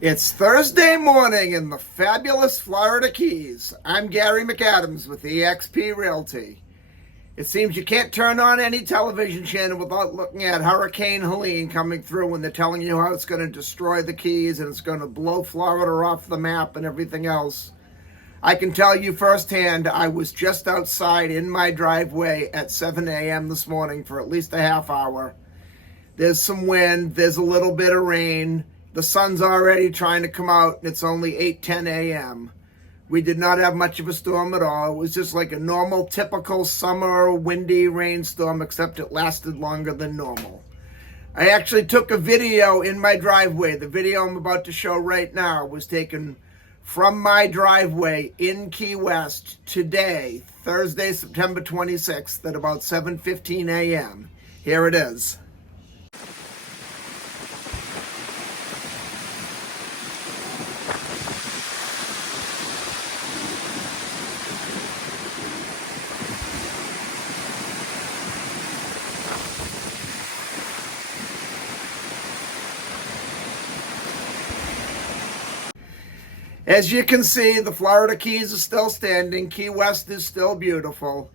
It's Thursday morning in the fabulous Florida Keys. I'm Gary McAdams with eXp Realty. It seems you can't turn on any television channel without looking at Hurricane Helene coming through when they're telling you how it's going to destroy the Keys and it's going to blow Florida off the map and everything else. I can tell you firsthand, I was just outside in my driveway at 7 a.m. this morning for at least a half hour. There's some wind, there's a little bit of rain. The sun's already trying to come out, and it's only 8:10 a.m. We did not have much of a storm at all. It was just like a normal, typical summer windy rainstorm, except it lasted longer than normal. I actually took a video in my driveway. The video I'm about to show right now was taken from my driveway in Key West today, Thursday, September 26th, at about 7:15 a.m. Here it is. As you can see, the Florida Keys are still standing. Key West is still beautiful.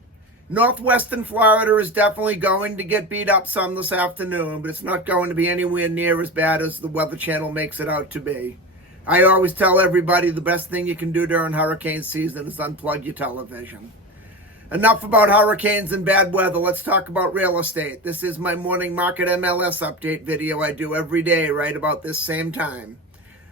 Northwestern Florida is definitely going to get beat up some this afternoon, but it's not going to be anywhere near as bad as the Weather Channel makes it out to be. I always tell everybody the best thing you can do during hurricane season is unplug your television. Enough about hurricanes and bad weather. Let's talk about real estate. This is my morning market MLS update video I do every day right about this same time.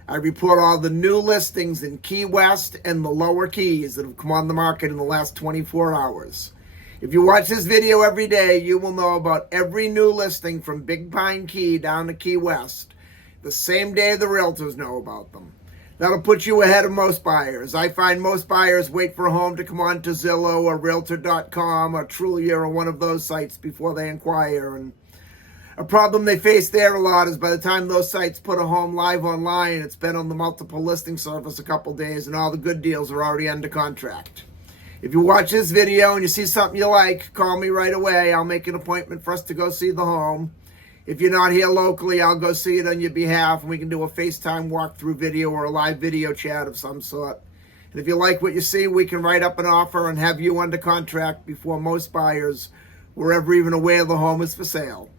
I report all the new listings in Key West and the lower Keys that have come on the market in the last 24 hours. If you watch this video every day, you will know about every new listing from Big Pine Key down to Key West, the same day the realtors know about them. That'll put you ahead of most buyers. I find most buyers wait for a home to come on to Zillow or Realtor.com or Trulia or one of those sites before they inquire, and a problem they face there a lot is by the time those sites put a home live online, it's been on the multiple listing service a couple days and all the good deals are already under contract. If you watch this video and you see something you like, call me right away. I'll make an appointment for us to go see the home. If you're not here locally, I'll go see it on your behalf and we can do a FaceTime walkthrough video or a live video chat of some sort. And if you like what you see, we can write up an offer and have you under contract before most buyers were ever even aware the home is for sale.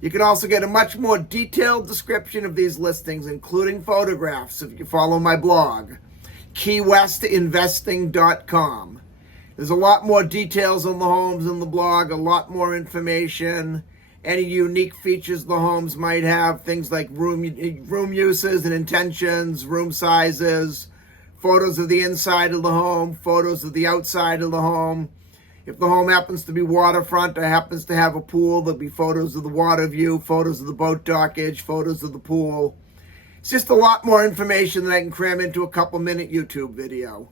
You can also get a much more detailed description of these listings, including photographs, if you follow my blog, keywestinvesting.com. There's a lot more details on the homes in the blog, a lot more information, any unique features the homes might have, things like room uses and intentions, room sizes, photos of the inside of the home, photos of the outside of the home. If the home happens to be waterfront or happens to have a pool, there'll be photos of the water view, photos of the boat dockage, photos of the pool. It's just a lot more information than I can cram into a couple-minute YouTube video.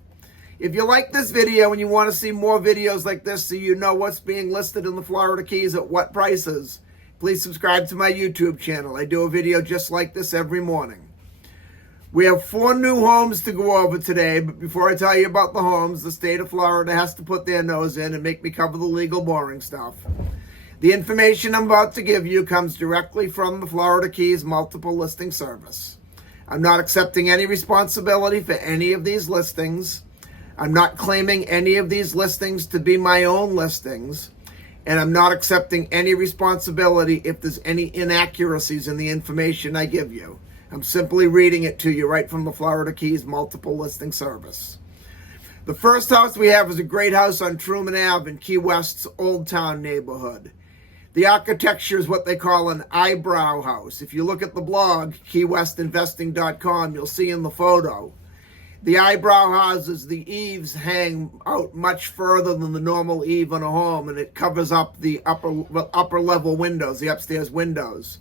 If you like this video and you want to see more videos like this so you know what's being listed in the Florida Keys at what prices, please subscribe to my YouTube channel. I do a video just like this every morning. We have 4 new homes to go over today, but before I tell you about the homes, the state of Florida has to put their nose in and make me cover the legal boring stuff. The information I'm about to give you comes directly from the Florida Keys Multiple Listing Service. I'm not accepting any responsibility for any of these listings. I'm not claiming any of these listings to be my own listings, and I'm not accepting any responsibility if there's any inaccuracies in the information I give you. I'm simply reading it to you right from the Florida Keys Multiple Listing Service. The first house we have is a great house on Truman Ave in Key West's Old Town neighborhood. The architecture is what they call an eyebrow house. If you look at the blog, keywestinvesting.com, you'll see in the photo. The eyebrow houses, the eaves hang out much further than the normal eave on a home, and it covers up the upper level windows, the upstairs windows.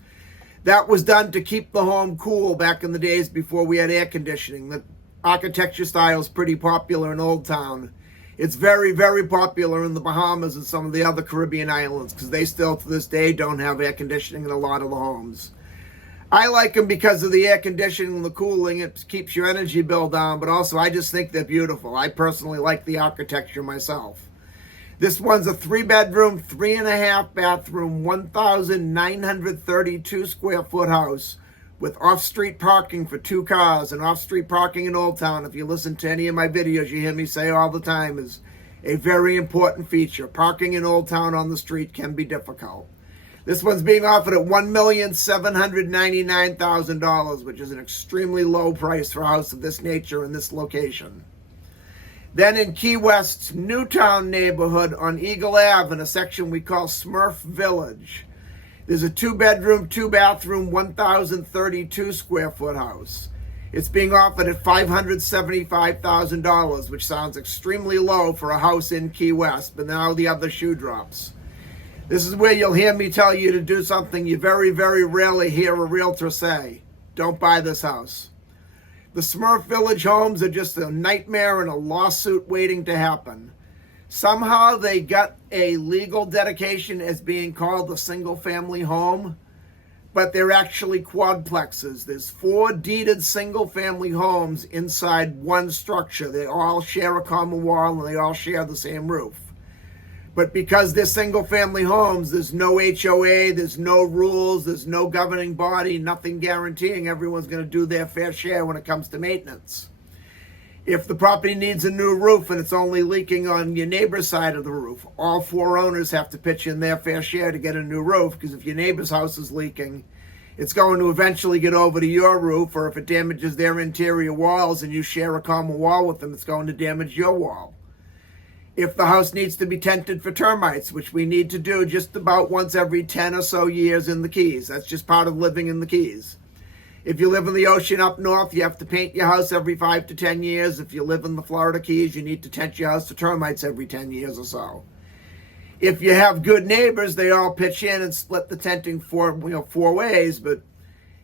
That was done to keep the home cool back in the days before we had air conditioning. The architecture style is pretty popular in Old Town. It's very, very popular in the Bahamas and some of the other Caribbean islands because they still to this day don't have air conditioning in a lot of the homes. I like them because of the air conditioning and the cooling. It keeps your energy bill down, but also I just think they're beautiful. I personally like the architecture myself. This one's a 3-bedroom, 3.5 bathroom, 1,932 square foot house with off-street parking for 2 cars. And off-street parking in Old Town, if you listen to any of my videos, you hear me say all the time, is a very important feature. Parking in Old Town on the street can be difficult. This one's being offered at $1,799,000, which is an extremely low price for a house of this nature in this location. Then in Key West's Newtown neighborhood on Eagle Ave, in a section we call Smurf Village, there's a 2-bedroom, 2-bathroom, 1,032 square foot house. It's being offered at $575,000, which sounds extremely low for a house in Key West, but now the other shoe drops. This is where you'll hear me tell you to do something you very, very rarely hear a realtor say. Don't buy this house. The Smurf Village homes are just a nightmare and a lawsuit waiting to happen. Somehow they got a legal dedication as being called a single-family home, but they're actually quadplexes. There's 4 deeded single-family homes inside one structure. They all share a common wall and they all share the same roof. But because they're single-family homes, there's no HOA, there's no rules, there's no governing body, nothing guaranteeing everyone's going to do their fair share when it comes to maintenance. If the property needs a new roof and it's only leaking on your neighbor's side of the roof, all 4 owners have to pitch in their fair share to get a new roof, because if your neighbor's house is leaking, it's going to eventually get over to your roof, or if it damages their interior walls and you share a common wall with them, it's going to damage your wall. If the house needs to be tented for termites, which we need to do just about once every 10 or so years in the Keys. That's just part of living in the Keys. If you live in the ocean up north, you have to paint your house every 5 to 10 years. If you live in the Florida Keys, you need to tent your house to termites every 10 years or so. If you have good neighbors, they all pitch in and split the tenting 4 ways. But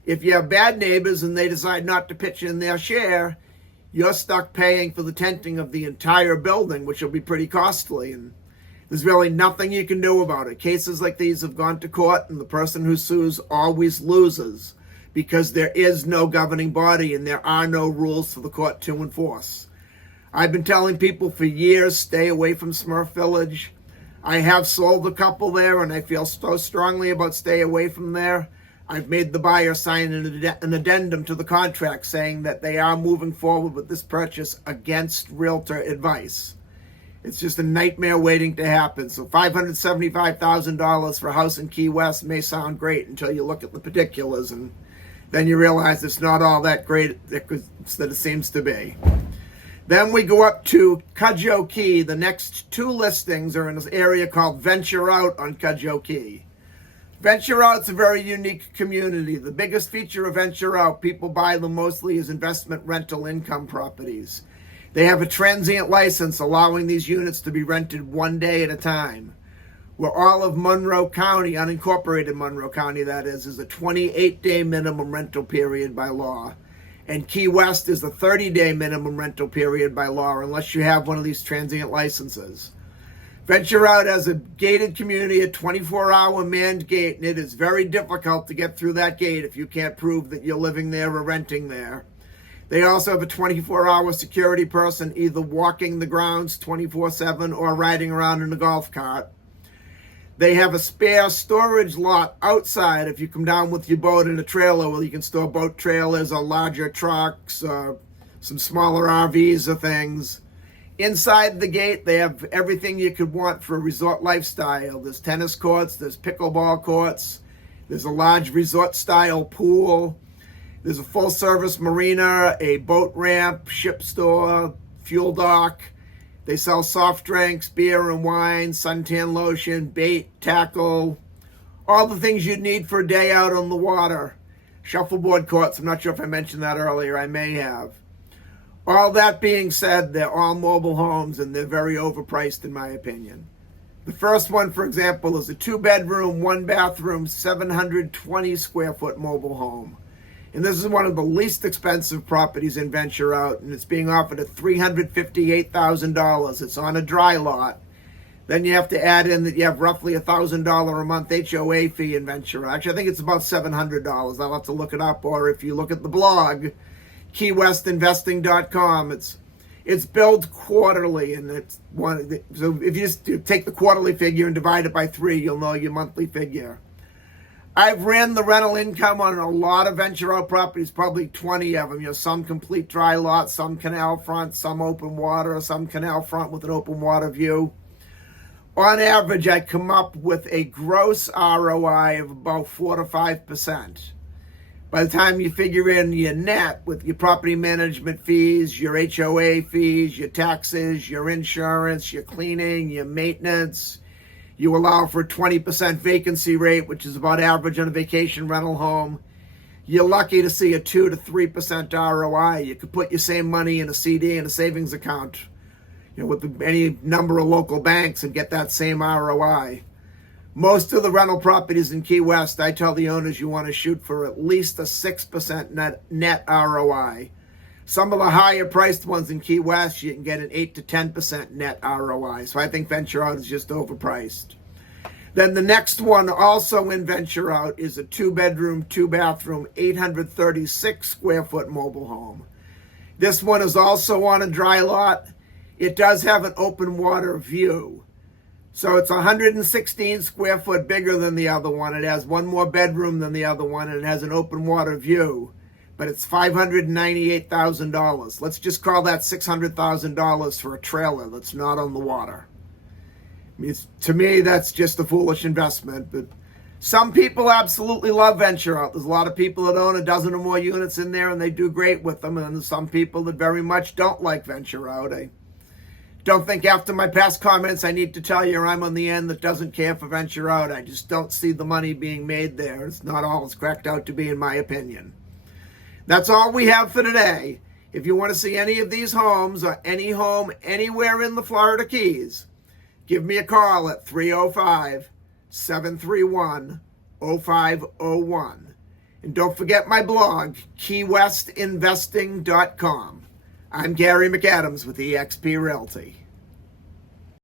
if you have bad neighbors and they decide not to pitch in their share, you're stuck paying for the tenting of the entire building, which will be pretty costly, and there's really nothing you can do about it. Cases like these have gone to court, and the person who sues always loses because there is no governing body and there are no rules for the court to enforce. I've been telling people for years, stay away from Smurf Village. I have sold a couple there, and I feel so strongly about stay away from there. I've made the buyer sign an addendum to the contract saying that they are moving forward with this purchase against realtor advice. It's just a nightmare waiting to happen. So $575,000 for a house in Key West may sound great until you look at the particulars, and then you realize it's not all that great that it seems to be. Then we go up to Cudjoe Key. The next 2 listings are in this area called Venture Out on Cudjoe Key. Venture Out's a very unique community. The biggest feature of Venture Out, people buy them mostly as investment rental income properties. They have a transient license allowing these units to be rented 1 day at a time. Where all of Monroe County, unincorporated Monroe County that is a 28-day minimum rental period by law. And Key West is a 30-day minimum rental period by law unless you have one of these transient licenses. Venture Out has a gated community, a 24-hour manned gate, and it is very difficult to get through that gate if you can't prove that you're living there or renting there. They also have a 24-hour security person either walking the grounds 24/7 or riding around in a golf cart. They have a spare storage lot outside if you come down with your boat in a trailer where you can store boat trailers or larger trucks or some smaller RVs or things. Inside the gate, they have everything you could want for a resort lifestyle. There's tennis courts, there's pickleball courts, there's a large resort-style pool, there's a full-service marina, a boat ramp, ship store, fuel dock. They sell soft drinks, beer and wine, suntan lotion, bait, tackle, all the things you'd need for a day out on the water. Shuffleboard courts, I'm not sure if I mentioned that earlier, I may have. All that being said, they're all mobile homes and they're very overpriced in my opinion. The first one, for example, is a 2-bedroom, 1-bathroom, 720 square foot mobile home. And this is one of the least expensive properties in Venture Out, and it's being offered at $358,000. It's on a dry lot. Then you have to add in that you have roughly $1,000 a month HOA fee in Venture Out. Actually, I think it's about $700. I'll have to look it up, or if you look at the blog, keywestinvesting.com, it's billed quarterly, and it's one. So if you just take the quarterly figure and divide it by 3, you'll know your monthly figure. I've ran the rental income on a lot of venture out properties, probably 20 of them. Some complete dry lots, some canal front, some open water, some canal front with an open water view. On average, I come up with a gross ROI of about 4 to 5%. By the time you figure in your net with your property management fees, your HOA fees, your taxes, your insurance, your cleaning, your maintenance, you allow for a 20% vacancy rate, which is about average on a vacation rental home. You're lucky to see a 2 to 3% ROI. You could put your same money in a CD and a savings account, with any number of local banks and get that same ROI. Most of the rental properties in Key West, I tell the owners you want to shoot for at least a 6% net ROI. Some of the higher priced ones in Key West, you can get an 8 to 10% net ROI. So I think venture out is just overpriced. Then the next one also in venture out is a 2-bedroom, 2-bathroom, 836 square foot mobile home. This one is also on a dry lot. It does have an open water view. So it's 116 square foot bigger than the other one. It has one more bedroom than the other one, and it has an open water view. But it's $598,000. Let's just call that $600,000 for a trailer that's not on the water. To me, that's just a foolish investment. But some people absolutely love venture out. There's a lot of people that own a dozen or more units in there, and they do great with them. And there's some people that very much don't like venture out. I don't think after my past comments I need to tell you I'm on the end that doesn't care for venture out. I just don't see the money being made there. It's not all it's cracked out to be, in my opinion. That's all we have for today. If you want to see any of these homes or any home anywhere in the Florida Keys, give me a call at 305-731-0501. And don't forget my blog, keywestinvesting.com. I'm Gary McAdams with eXp Realty.